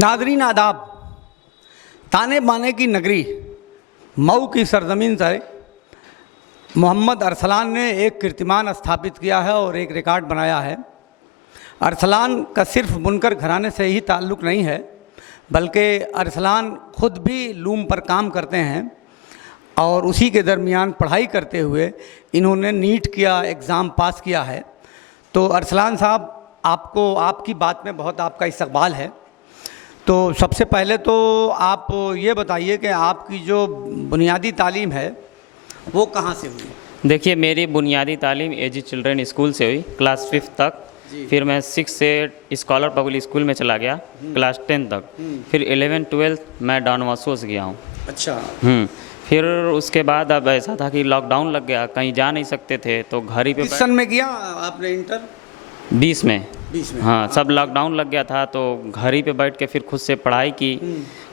Nadreen आदाब। ताने बाने की नगरी मऊ की सरजमीन से मोहम्मद अरसलान ने एक कीर्तिमान स्थापित किया है और एक रिकॉर्ड बनाया है। अरसलान का सिर्फ बुनकर घराने से ही ताल्लुक़ नहीं है, बल्कि अरसलान ख़ुद भी लूम पर काम करते हैं और उसी के दरमियान पढ़ाई करते हुए इन्होंने नीट का एग्ज़ाम पास किया है। तो अरसलान साहब, आपको आपकी बात में बहुत आपका इस्तकबाल है। तो सबसे पहले तो आप ये बताइए कि आपकी जो बुनियादी तालीम है वो कहाँ से हुई? देखिए, मेरी बुनियादी तालीम एजी चिल्ड्रन स्कूल से हुई, क्लास 5 तक। फिर मैं 6 से स्कॉलर पब्लिक स्कूल में चला गया क्लास 10 तक। फिर 11-12 मैं डॉन बॉस्को से गया हूँ। अच्छा। फिर उसके बाद अब ऐसा था कि लॉकडाउन लग गया, कहीं जा नहीं सकते थे, तो घर ही पे किस सन में किया आपने इंटर? 20 में। 20 में। हाँ, सब लॉकडाउन लग गया था, तो घर ही पे बैठ के फिर खुद से पढ़ाई की।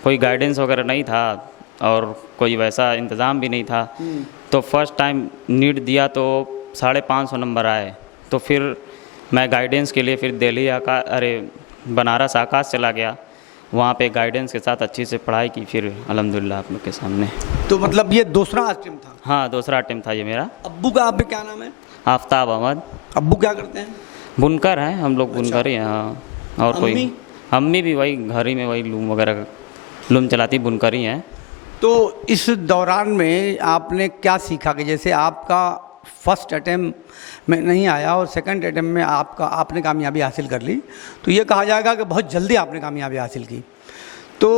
कोई गाइडेंस वगैरह नहीं था और कोई वैसा इंतज़ाम भी नहीं था। तो फर्स्ट टाइम नीट दिया तो 550 नंबर आए। तो फिर मैं गाइडेंस के लिए फिर दिल्ली बनारस आकाश चला गया। वहाँ पे गाइडेंस के साथ अच्छी से पढ़ाई की। फिर अल्हम्दुलिल्लाह आप लोग के सामने। तो मतलब ये दूसरा अटेम्प्ट था? हाँ, दूसरा अटेम्प्ट था ये मेरा। अब्बू का आप पे क्या नाम है? आफ्ताब अहमद। अब्बू क्या करते हैं? बुनकर हैं हम लोग। बुनकर ही हैं। हाँ। और अम्मी? कोई अम्मी भी वही घर ही में वही लूम वगैरह लूम चलाती, बुनकर ही हैं। तो इस दौरान में आपने क्या सीखा कि जैसे आपका फर्स्ट अटेम्प्ट में नहीं आया और सेकंड अटेम्प्ट में आपने कामयाबी हासिल कर ली, तो ये कहा जाएगा कि बहुत जल्दी आपने कामयाबी हासिल की। तो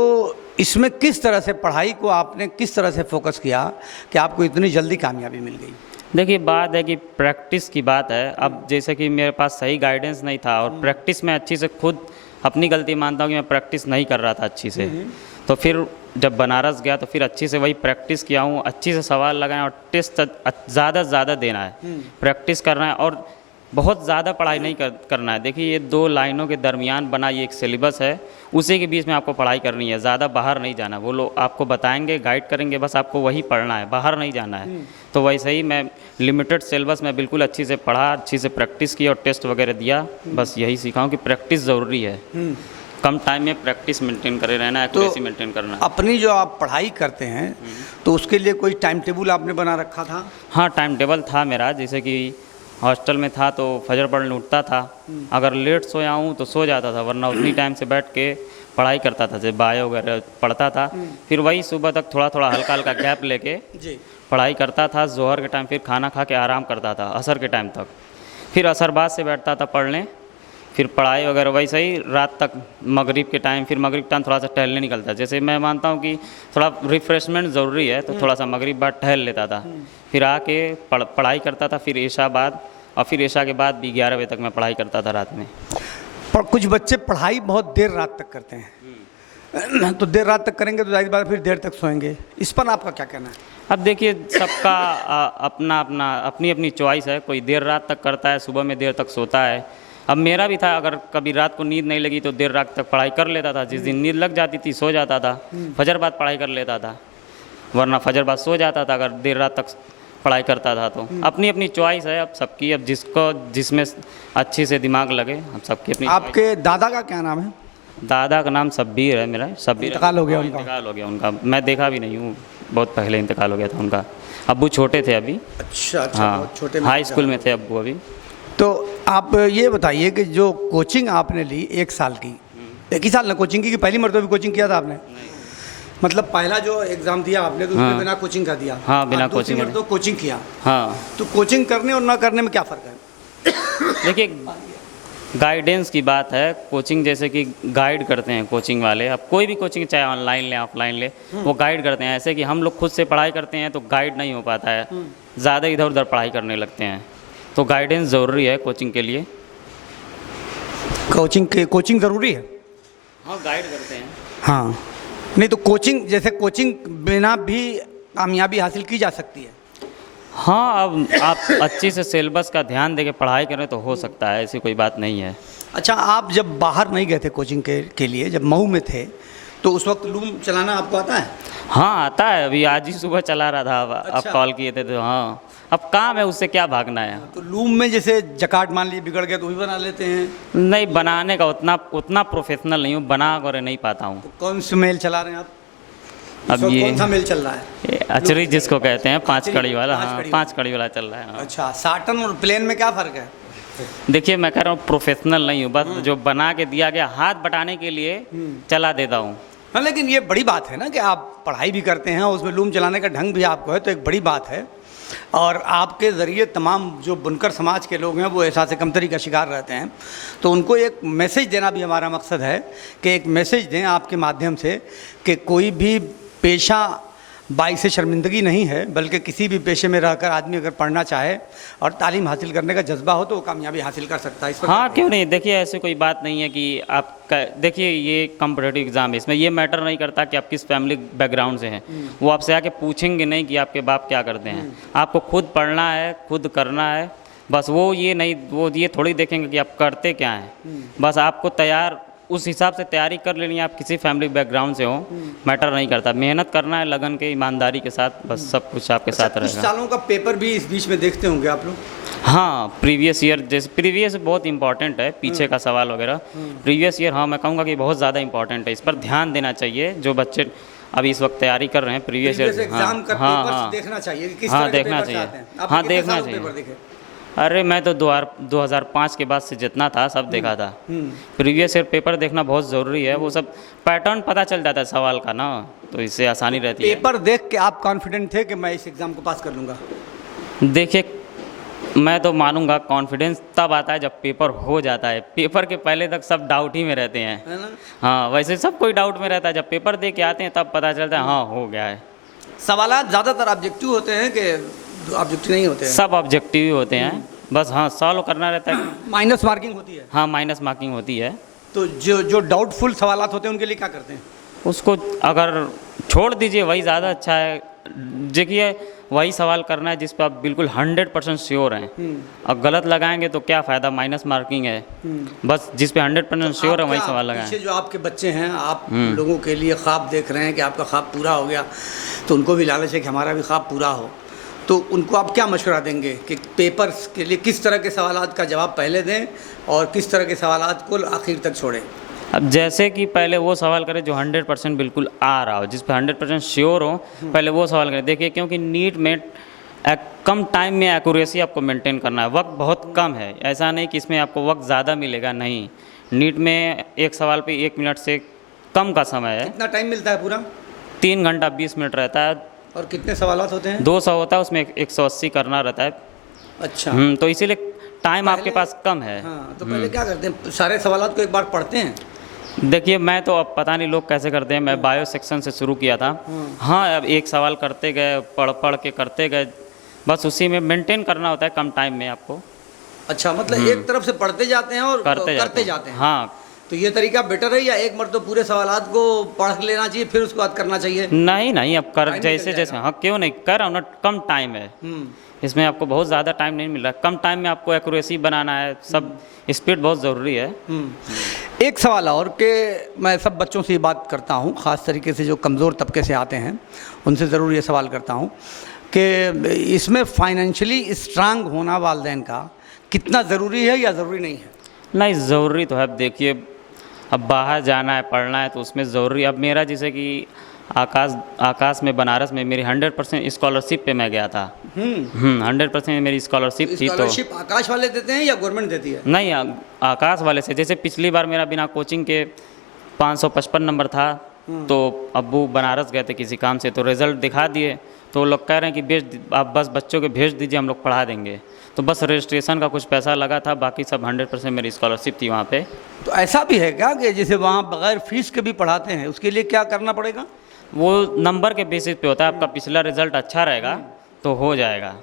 इसमें किस तरह से पढ़ाई को आपने किस तरह से फोकस किया कि आपको इतनी जल्दी कामयाबी मिल गई? देखिए, बात है कि प्रैक्टिस की बात है। अब जैसे कि मेरे पास सही गाइडेंस नहीं था और प्रैक्टिस में अच्छी से खुद अपनी गलती मानता हूँ कि मैं प्रैक्टिस नहीं कर रहा था अच्छी से। तो फिर जब बनारस गया तो फिर अच्छी से वही प्रैक्टिस किया हूँ, अच्छी से सवाल लगाए और टेस्ट ज़्यादा से ज़्यादा देना है, प्रैक्टिस करना है और बहुत ज़्यादा पढ़ाई नहीं करना है। देखिए, ये 2 लाइनों के दरमियान बना ये एक सिलेबस है, उसी के बीच में आपको पढ़ाई करनी है। ज़्यादा बाहर नहीं जाना। वो लोग आपको बताएंगे, गाइड करेंगे, बस आपको वही पढ़ना है, बाहर नहीं जाना है। तो वैसे ही मैं लिमिटेड सिलेबस में बिल्कुल अच्छी से पढ़ा, अच्छी से प्रैक्टिस की और टेस्ट वगैरह दिया। बस यही सीखा हूँ कि प्रैक्टिस ज़रूरी है। कम टाइम में प्रैक्टिस मेंटेन करे रहना, एक्यूरेसी मेंटेन करना। अपनी जो आप पढ़ाई करते हैं तो उसके लिए कोई टाइम टेबल आपने बना रखा था? हाँ, टाइम टेबल था मेरा। जैसे कि हॉस्टल में था तो फजर पढ़ने उठता था। अगर लेट सोया हूँ तो सो जाता था, वरना उतनी टाइम से बैठ के पढ़ाई करता था, जैसे बायो वगैरह पढ़ता था। फिर वही सुबह तक थोड़ा थोड़ा हल्का हल्का गैप लेके पढ़ाई करता था। जोहर के टाइम फिर खाना खा के आराम करता था असर के टाइम तक। फिर असर बाद से बैठता था पढ़ने, फिर पढ़ाई वगैरह वैसे ही रात तक। मगरिब के टाइम टाइम थोड़ा सा टहलने निकलता। जैसे मैं मानता हूँ कि थोड़ा रिफ़्रेशमेंट ज़रूरी है, तो थोड़ा सा मगरिब बाद टहल लेता था। फिर आके पढ़ाई करता था। फिर ईशा बाद और फिर ईशा के बाद भी 11 बजे तक मैं पढ़ाई करता था रात में। पर कुछ बच्चे पढ़ाई बहुत देर रात तक करते हैं तो देर रात तक करेंगे तो जाहिर बात फिर देर तक सोएंगे। इस पर आपका क्या कहना है? अब देखिए, सबका अपनी अपनी चॉइस है। कोई देर रात तक करता है, सुबह में देर तक सोता है। अब मेरा भी था, अगर कभी रात को नींद नहीं लगी तो देर रात तक पढ़ाई कर लेता था। जिस दिन नींद लग जाती थी सो जाता था, फजर बाद पढ़ाई कर लेता था, वरना फजर बाद सो जाता था अगर देर रात तक पढ़ाई करता था। तो अपनी अपनी चॉइस है अब सबकी। अब जिसमें अच्छी से दिमाग लगे, अब सबकी अपनी। आपके दादा का क्या नाम है? दादा का नाम शब्बीर है मेरा। शब्बीर। इंतकाल हो गया उनका? इंतकाल हो गया उनका। मैं देखा भी नहीं हूँ, बहुत पहले इंतकाल हो गया था उनका। अब्बू छोटे थे अभी। अच्छा। हाँ, बहुत छोटे हाई स्कूल में थे अब्बू अभी। तो आप ये बताइए कि जो कोचिंग आपने ली 1 साल की, एक ही साल ना कोचिंग की, पहली मरतबा भी कोचिंग किया था आपने? मतलब पहला जो एग्ज़ाम दिया आपने तो उसमें बिना कोचिंग का दिया? हाँ, बिना कोचिंग तो कोचिंग किया। हाँ। तो कोचिंग करने और ना करने में क्या फ़र्क है? देखिए, गाइडेंस की बात है। कोचिंग जैसे कि गाइड करते हैं कोचिंग वाले। अब कोई भी कोचिंग चाहे ऑनलाइन ले ऑफलाइन ले, वो गाइड करते हैं। ऐसे कि हम लोग खुद से पढ़ाई करते हैं तो गाइड नहीं हो पाता है, ज़्यादा इधर उधर पढ़ाई करने लगते हैं। तो गाइडेंस ज़रूरी है कोचिंग के लिए। कोचिंग ज़रूरी है? हाँ, गाइड करते हैं। हाँ, नहीं तो कोचिंग बिना भी कामयाबी हासिल की जा सकती है? हाँ, अब आप अच्छी से सिलेबस का ध्यान देके पढ़ाई करें तो हो सकता है, ऐसी कोई बात नहीं है। अच्छा, आप जब बाहर नहीं गए थे कोचिंग के लिए, जब मऊ में थे, तो उस वक्त लूम चलाना आपको आता है? हाँ आता है, अभी आज ही सुबह चला रहा था। अब अच्छा। कॉल किए थे तो हाँ, अब काम है, उससे क्या भागना है। तो लूम में जैसे जकाट मान लीजिए बिगड़ गया तो भी बना लेते हैं? नहीं, बनाने का उतना प्रोफेशनल नहीं हूँ, बना कर नहीं पाता हूँ। तो कौन सा मेल चला रहे हैं आप? अब इस वक्त ये कौन सा मेल चल रहा है? ये अचरी जिसको कहते हैं, 5 अचरी, कड़ी वाला। 5 हाँ, कड़ी 5 कड़ी वाला चल रहा है। हाँ। अच्छा, साटन और प्लेन में क्या फ़र्क है? देखिए मैं कह रहा हूँ प्रोफेशनल नहीं हूँ, बस जो बना के दिया गया हाथ बटाने के लिए चला देता हूँ। हाँ, लेकिन ये बड़ी बात है ना कि आप पढ़ाई भी करते हैं, उसमें लूम चलाने का ढंग भी आपको है, तो एक बड़ी बात है। और आपके ज़रिए तमाम जो बुनकर समाज के लोग हैं वो एहसास कमतरी का शिकार रहते हैं, तो उनको एक मैसेज देना भी हमारा मकसद है कि एक मैसेज दें आपके माध्यम से कि कोई भी पेशा बाई से शर्मिंदगी नहीं है, बल्कि किसी भी पेशे में रहकर आदमी अगर पढ़ना चाहे और तालीम हासिल करने का जज्बा हो तो वो कामयाबी हासिल कर सकता है। इस पर हाँ क्यों नहीं, देखिए ऐसे कोई बात नहीं है कि आपका, देखिए ये कॉम्पिटिटिव एग्ज़ाम है, इसमें ये मैटर नहीं करता कि आप किस फैमिली बैकग्राउंड से हैं। वो आपसे आके पूछेंगे नहीं कि आपके बाप क्या करते हैं, आपको खुद पढ़ना है, खुद करना है बस। वो ये थोड़ी देखेंगे कि आप करते क्या हैं, बस आपको तैयार उस हिसाब से तैयारी कर लेनी है। आप किसी फैमिली बैकग्राउंड से हो, मैटर नहीं करता, मेहनत करना है लगन के, ईमानदारी के साथ, बस सब कुछ आपके साथ कुछ रहेगा। सालों का पेपर भी इस बीच में देखते होंगे आप लोग? हाँ, प्रीवियस ईयर, जैसे प्रीवियस बहुत इंपॉर्टेंट है, पीछे का सवाल वगैरह प्रीवियस ईयर, हाँ मैं कहूँगा कि बहुत ज़्यादा इंपॉर्टेंट है, इस पर ध्यान देना चाहिए। जो बच्चे अभी इस वक्त तैयारी कर रहे हैं प्रीवियस ईयर, एग्जाम का हाँ पेपर्स हाँ देखना चाहिए कि किस हाँ तरह के देखना पेपर्स चाहिए, आते हैं। आपने हाँ कितने देखना सालों चाहिए। पेपर देखे? अरे मैं तो 2005 के बाद से जितना था सब देखा था। प्रीवियस ईयर पेपर देखना बहुत ज़रूरी है, वो सब पैटर्न पता चल जाता है सवाल का ना, तो इससे आसानी रहती है। पेपर देख के आप कॉन्फिडेंट थे कि मैं इस एग्ज़ाम को पास कर लूँगा? देखिए मैं तो मानूंगा कॉन्फिडेंस तब आता है जब पेपर हो जाता है, पेपर के पहले तक सब डाउट ही में रहते हैं। है ना? हाँ वैसे सब कोई डाउट में रहता है, जब पेपर दे के आते हैं तब पता चलता है हाँ हो गया है। सवालात ज़्यादातर ऑब्जेक्टिव होते हैं कि ऑब्जेक्टिव नहीं होते हैं? सब ऑब्जेक्टिव ही होते हैं, बस हाँ सॉल्व करना रहता है। माइनस मार्किंग होती है? हाँ माइनस मार्किंग होती है। तो जो डाउटफुल सवालात होते हैं उनके लिए क्या करते हैं? उसको अगर छोड़ दीजिए वही ज़्यादा अच्छा है। देखिए वही सवाल करना है जिस पर आप बिल्कुल 100% श्योर हैं। अब गलत लगाएंगे तो क्या फ़ायदा, माइनस मार्किंग है। बस जिस पे 100% श्योर है वही सवाल लगाएं। पीछे जो आपके बच्चे हैं, आप लोगों के लिए ख्वाब देख रहे हैं कि आपका ख्वाब पूरा हो गया, तो उनको भी लालच है कि हमारा भी ख्वाब पूरा हो, तो उनको आप क्या मशवरा देंगे कि पेपर्स के लिए किस तरह के सवालात का जवाब पहले दें और किस तरह के सवालात को आखिर तक छोड़ें? अब जैसे कि पहले वो सवाल करें जो 100% बिल्कुल आ रहा हो, जिस पर 100% श्योर हो, पहले वो सवाल करें। देखिए क्योंकि नीट में कम टाइम में एक्यूरेसी आपको मेंटेन करना है, वक्त बहुत कम है। ऐसा नहीं कि इसमें आपको वक्त ज़्यादा मिलेगा, नहीं। नीट में एक सवाल पे 1 मिनट से कम का समय है। कितना टाइम मिलता है पूरा? 3 घंटा 20 मिनट रहता है। और कितने सवालात होते हैं? 200 होता है, उसमें 180 करना रहता है। अच्छा। तो इसीलिए टाइम आपके पास कम है। हाँ, तो पहले क्या करते हैं, सारे सवालात को एक बार पढ़ते हैं? देखिए मैं तो अब पता नहीं लोग कैसे करते हैं, मैं बायो सेक्शन से शुरू किया था। हाँ अब एक सवाल करते गए, पढ़ के करते गए, बस उसी में मेंटेन करना होता है कम टाइम में आपको। अच्छा, मतलब एक तरफ से पढ़ते जाते हैं और करते जाते हैं। हाँ तो ये तरीका बेटर है या एक मरतबा पूरे सवालात को पढ़ लेना चाहिए फिर उसके बाद करना चाहिए? नहीं अब कर टाइम जैसे निकल जैसे, जाएगा। हाँ क्यों नहीं, कर ना, कम टाइम है इसमें, आपको बहुत ज़्यादा टाइम नहीं मिल रहा, कम टाइम में आपको एक्यूरेसी बनाना है, सब स्पीड बहुत ज़रूरी है। एक सवाल और कि मैं सब बच्चों से ये बात करता हूँ, ख़ास तरीके से जो कमज़ोर तबके से आते हैं उनसे ज़रूर ये सवाल करता हूँ कि इसमें फाइनेंशियली स्ट्रांग होना वालिदैन का कितना ज़रूरी है या ज़रूरी नहीं है? नहीं ज़रूरी तो है। अब देखिए अब बाहर जाना है, पढ़ना है, तो उसमें ज़रूरी। अब मेरा जैसे कि आकाश में, बनारस में मेरी 100% स्कॉलरशिप पे मैं गया था। 100% मेरी स्कॉलरशिप थी। तो स्कॉलरशिप आकाश वाले देते हैं या गवर्नमेंट देती है? नहीं, आकाश वाले से। जैसे पिछली बार मेरा बिना कोचिंग के 555 नंबर था, तो अब्बू बनारस गए थे किसी काम से, तो रिज़ल्ट दिखा दिए, तो लोग कह रहे हैं कि आप बस बच्चों के भेज दीजिए, हम लोग पढ़ा देंगे। तो बस रजिस्ट्रेशन का कुछ पैसा लगा था, बाकी सब 100% मेरी स्कॉलरशिप थी वहाँ पे। तो ऐसा भी है क्या कि जैसे वहाँ बगैर फीस के भी पढ़ाते हैं, उसके लिए क्या करना पड़ेगा? वो नंबर के बेसिस पे होता है, आपका पिछला रिजल्ट अच्छा रहेगा तो हो जाएगा।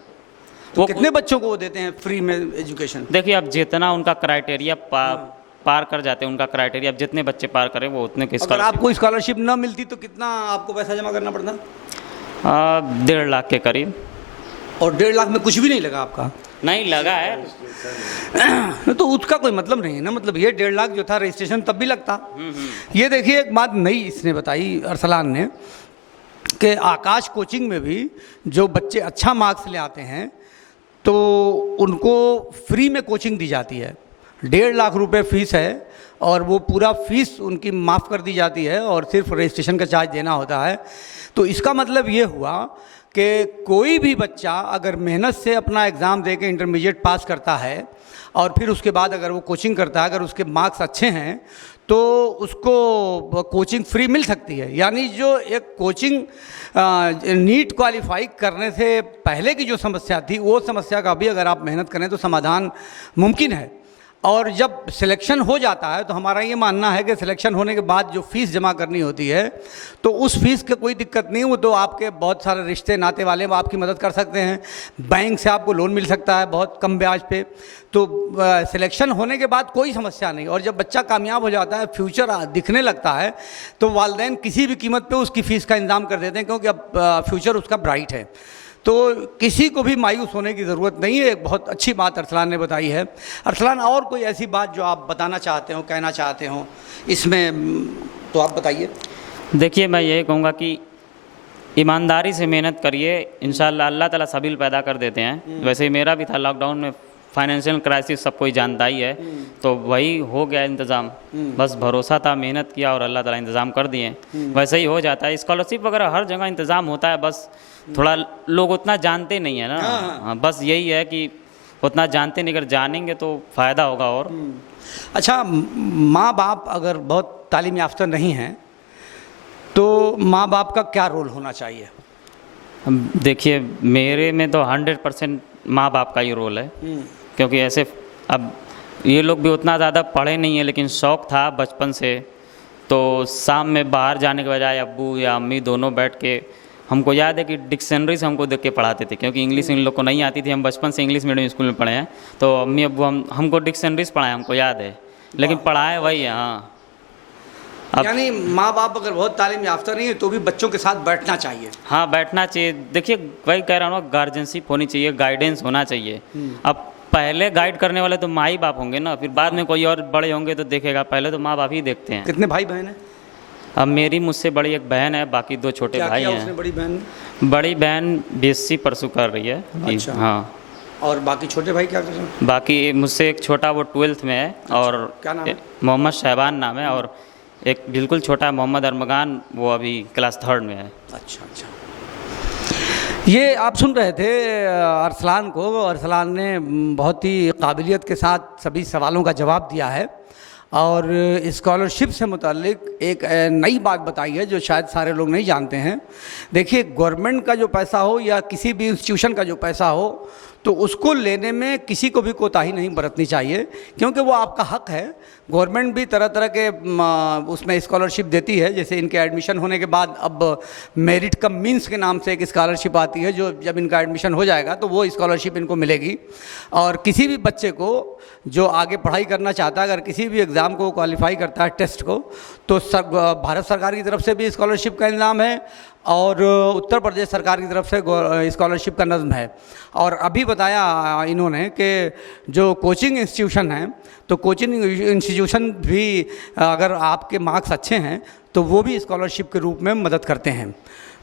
तो वो कितने बच्चों को वो देते हैं फ्री में एजुकेशन? देखिए अब जितना उनका क्राइटेरिया पार कर जाते हैं, उनका क्राइटेरिया, अब जितने बच्चे पार करें वो उतने की अगर आपको स्कॉलरशिप न मिलती तो कितना आपको पैसा जमा करना पड़ता? 1.5 लाख के करीब। और 1.5 लाख में कुछ भी नहीं लगा आपका? नहीं लगा है। तो उसका कोई मतलब नहीं है ना, मतलब ये 1.5 लाख जो था रजिस्ट्रेशन तब भी लगता। ये देखिए एक बात नई इसने बताई अरसलान ने कि आकाश कोचिंग में भी जो बच्चे अच्छा मार्क्स ले आते हैं तो उनको फ्री में कोचिंग दी जाती है। 1.5 लाख रुपए फीस है और वो पूरा फीस उनकी माफ़ कर दी जाती है और सिर्फ रजिस्ट्रेशन का चार्ज देना होता है। तो इसका मतलब ये हुआ कि कोई भी बच्चा अगर मेहनत से अपना एग्ज़ाम दे के इंटरमीडिएट पास करता है और फिर उसके बाद अगर वो कोचिंग करता है, अगर उसके मार्क्स अच्छे हैं तो उसको कोचिंग फ्री मिल सकती है। यानी जो एक कोचिंग नीट क्वालिफाई करने से पहले की जो समस्या थी वो समस्या का भी अगर आप मेहनत करें तो समाधान मुमकिन है। और जब सिलेक्शन हो जाता है तो हमारा ये मानना है कि सिलेक्शन होने के बाद जो फ़ीस जमा करनी होती है तो उस फीस की कोई दिक्कत नहीं, वो तो आपके बहुत सारे रिश्ते नाते वाले वो आपकी मदद कर सकते हैं। बैंक से आपको लोन मिल सकता है बहुत कम ब्याज पे। तो सिलेक्शन होने के बाद कोई समस्या नहीं। और जब बच्चा कामयाब हो जाता है, फ्यूचर दिखने लगता है, तो वालिदैन किसी भी कीमत पे उसकी फ़ीस का इंतज़ाम कर देते हैं क्योंकि अब फ्यूचर उसका ब्राइट है। तो किसी को भी मायूस होने की ज़रूरत नहीं है। एक बहुत अच्छी बात अरसलान ने बताई है। अरसलान, और कोई ऐसी बात जो आप बताना चाहते हो, कहना चाहते हो इसमें, तो आप बताइए। देखिए, मैं यही कहूँगा कि ईमानदारी से मेहनत करिए, इंशाअल्लाह अल्लाह ताला सबील पैदा कर देते हैं। वैसे ही मेरा भी था, लॉकडाउन में फाइनेंशियल क्राइसिस सब कोई जानता ही है, तो वही हो गया इंतज़ाम। बस भरोसा था, मेहनत किया और अल्लाह ताला इंतज़ाम कर दिए। वैसे ही हो जाता है। स्कॉलरशिप वगैरह हर जगह इंतज़ाम होता है, बस थोड़ा लोग उतना जानते नहीं है ना। हाँ, बस यही है कि उतना जानते नहीं, अगर जानेंगे तो फ़ायदा होगा। और अच्छा, माँ बाप अगर बहुत तालीम याफ्ता नहीं हैं तो माँ बाप का क्या रोल होना चाहिए? देखिए, मेरे में तो 100% माँ बाप का ही रोल है, क्योंकि ऐसे अब ये लोग भी उतना ज़्यादा पढ़े नहीं है, लेकिन शौक़ था बचपन से। तो शाम में बाहर जाने के बजाय अब्बू या अम्मी दोनों बैठ के, हमको याद है कि डिक्शनरी से हमको देख के पढ़ाते थे, क्योंकि इंग्लिश इन लोग को नहीं आती थी। हम बचपन से इंग्लिश मीडियम स्कूल में पढ़े हैं, तो अम्मी अब्बू हमको डिक्शनरीज पढ़ाए, हमको याद है, लेकिन पढ़ाए वही है। हाँ, यानी माँ बाप अगर बहुत तालीम याफ्ता नहीं है तो भी बच्चों के साथ बैठना चाहिए। हाँ, बैठना चाहिए। देखिए, वही कह रहा हूँ, गार्जियनशिप होनी चाहिए, गाइडेंस होना चाहिए। अब पहले गाइड करने वाले तो माँ ही बाप होंगे ना, फिर बाद में कोई और बड़े होंगे तो देखेगा। पहले तो माँ बाप ही देखते हैं। कितने भाई बहन हैं? अब मेरी मुझसे बड़ी एक बहन है, बाकी 2 छोटे भाई हैं। उसने बड़ी बहन? बड़ी बहन BSc परसू कर रही है। अच्छा। हाँ। और बाकी छोटे भाई क्या कर रहे हैं? बाकी मुझसे एक छोटा, वो 12th में है। अच्छा, और क्या नाम है? मोहम्मद शहबान नाम है। और एक बिल्कुल छोटा मोहम्मद अरमगान, वो अभी क्लास 3rd में है। अच्छा अच्छा। ये आप सुन रहे थे अरसलान को। अरसलान ने बहुत ही काबिलियत के साथ सभी सवालों का जवाब दिया है और स्कॉलरशिप से मुताल्लिक एक नई बात बताई है जो शायद सारे लोग नहीं जानते हैं। देखिए, गवर्नमेंट का जो पैसा हो या किसी भी इंस्टीट्यूशन का जो पैसा हो तो उसको लेने में किसी को भी कोताही नहीं बरतनी चाहिए, क्योंकि वो आपका हक है। गवर्नमेंट भी तरह तरह के उसमें स्कॉलरशिप देती है। जैसे इनके एडमिशन होने के बाद अब मेरिट कम मीन्स के नाम से एक स्कॉलरशिप आती है, जो जब इनका एडमिशन हो जाएगा तो वो स्कॉलरशिप इनको मिलेगी। और किसी भी बच्चे को जो आगे पढ़ाई करना चाहता है, अगर किसी भी एग्ज़ाम को क्वालिफाई करता है, टेस्ट को, तो भारत सरकार की तरफ से भी स्कॉलरशिप का इंतज़ाम है और उत्तर प्रदेश सरकार की तरफ से स्कॉलरशिप का नज़्म है। और अभी बताया इन्होंने कि जो कोचिंग इंस्टीट्यूशन हैं, तो कोचिंग इंस्टीट्यूशन भी अगर आपके मार्क्स अच्छे हैं तो वो भी स्कॉलरशिप के रूप में मदद करते हैं।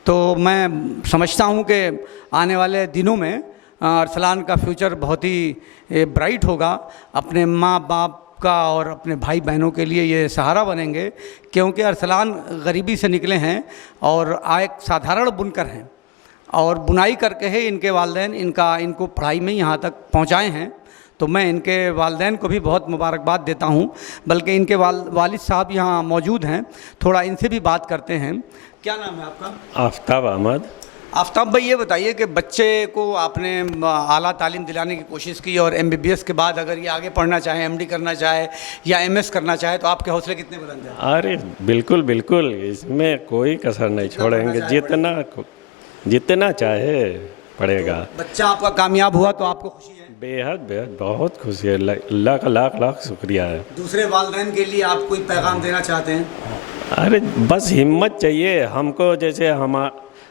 तो मैं समझता हूँ कि आने वाले दिनों में अरसलान का फ्यूचर बहुत ही ब्राइट होगा। अपने माँ बाप का और अपने भाई बहनों के लिए ये सहारा बनेंगे, क्योंकि अरसलान गरीबी से निकले हैं और एक साधारण बुनकर हैं और बुनाई करके ही इनके वालिदैन इनको पढ़ाई में यहाँ तक पहुँचाए हैं। तो मैं इनके वालिदैन को भी बहुत मुबारकबाद देता हूँ। बल्कि इनके वालिद साहब यहाँ मौजूद हैं, थोड़ा इनसे भी बात करते हैं। क्या नाम है आपका? आफ्ताब अहमद। आफ्ताब भाई, ये बताइए कि बच्चे को आपने आला तालीम दिलाने की कोशिश की और MBBS के बाद अगर ये आगे पढ़ना चाहे, MD करना चाहे या MS करना चाहे, तो आपके हौसले कितने बुलंद हैं? अरे बिल्कुल बिल्कुल, इसमें कोई कसर नहीं छोड़ेंगे। जितना चाहे पढ़ेगा। बच्चा आपका कामयाब हुआ तो आपको खुशी है? बेहद बेहद बहुत खुशी है। लाख लाख लाख शुक्रिया है। दूसरे वालिदैन के लिए आप कोई पैगाम देना चाहते हैं? अरे बस हिम्मत चाहिए हमको। जैसे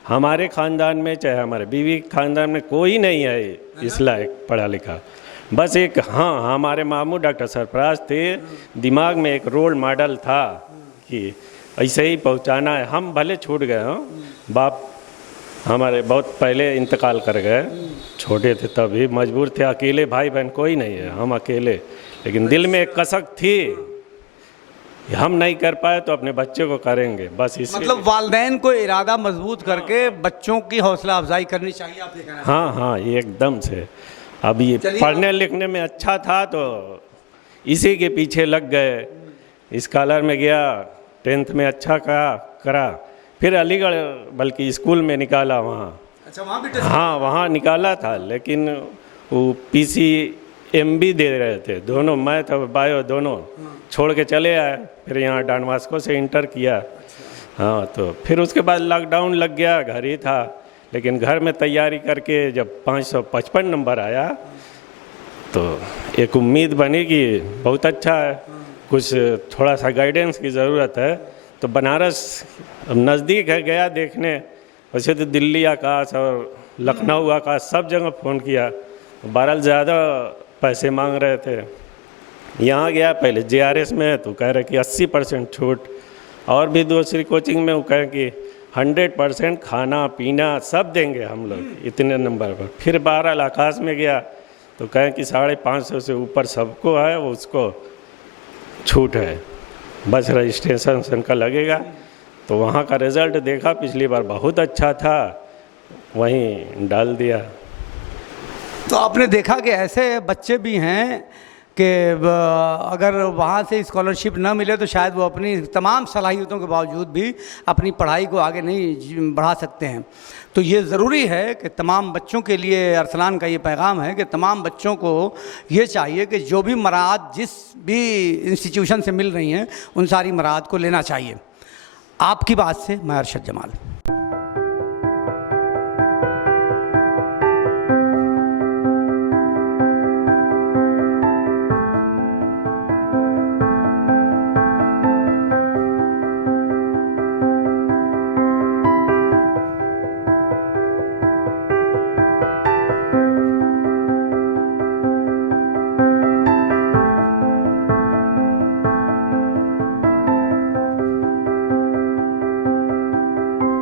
हमारे ख़ानदान में चाहे हमारे बीवी के ख़ानदान में कोई नहीं है इस लायक पढ़ा लिखा। बस एक हाँ, हमारे मामू डॉक्टर सरफराज थे, दिमाग में एक रोल मॉडल था कि ऐसे ही पहुंचाना है। हम भले छूट गए हों, बाप हमारे बहुत पहले इंतकाल कर गए, छोटे थे तभी, मजबूर थे, अकेले भाई बहन कोई नहीं है, हम अकेले, लेकिन दिल में एक कसक थी, हम नहीं कर पाए तो अपने बच्चे को करेंगे, बस इसी। मतलब वालिदैन को इरादा मजबूत करके बच्चों की हौसला अफजाई करनी चाहिए, आप ये कहना? हाँ हाँ, ये एकदम से। अब ये पढ़ने लिखने में अच्छा था तो इसी के पीछे लग गए। स्कॉलर में गया, 10th में अच्छा करा, फिर अलीगढ़ बल्कि स्कूल में निकाला वहाँ। अच्छा, वहाँ भी? हाँ, वहाँ निकाला था, लेकिन वो PCMB दे रहे थे दोनों, मैथ और बायो दोनों, छोड़ के चले आए। फिर यहाँ डॉन बॉस्को से इंटर किया। हाँ, तो फिर उसके बाद लॉकडाउन लग गया, घर ही था, लेकिन घर में तैयारी करके जब 555 नंबर आया तो एक उम्मीद बनी कि बहुत अच्छा है, कुछ थोड़ा सा गाइडेंस की ज़रूरत है। तो बनारस नज़दीक है, गया देखने। वैसे तो दिल्ली आकाश और लखनऊ आकाश सब जगह फ़ोन किया, बहरहाल ज़्यादा पैसे मांग रहे थे। यहाँ गया पहले JRS में, तो कह रहे कि 80% छूट, और भी दूसरी कोचिंग में वो कह कि 100% खाना पीना सब देंगे हम लोग इतने नंबर पर। फिर बहरहाल आकाश में गया तो कहें कि 550 से ऊपर सबको है, उसको छूट है, बस रजिस्ट्रेशन का लगेगा। तो वहाँ का रिज़ल्ट देखा, पिछली बार बहुत अच्छा था, वहीं डाल दिया। तो आपने देखा कि ऐसे बच्चे भी हैं कि अगर वहाँ से स्कॉलरशिप न मिले तो शायद वो अपनी तमाम सलाहियतों के बावजूद भी अपनी पढ़ाई को आगे नहीं बढ़ा सकते हैं। तो ये ज़रूरी है कि तमाम बच्चों के लिए अरसलान का ये पैगाम है कि तमाम बच्चों को ये चाहिए कि जो भी मराहत जिस भी इंस्टीट्यूशन से मिल रही हैं उन सारी मराहत को लेना चाहिए। आपकी बात से मैं अरशद जमाल।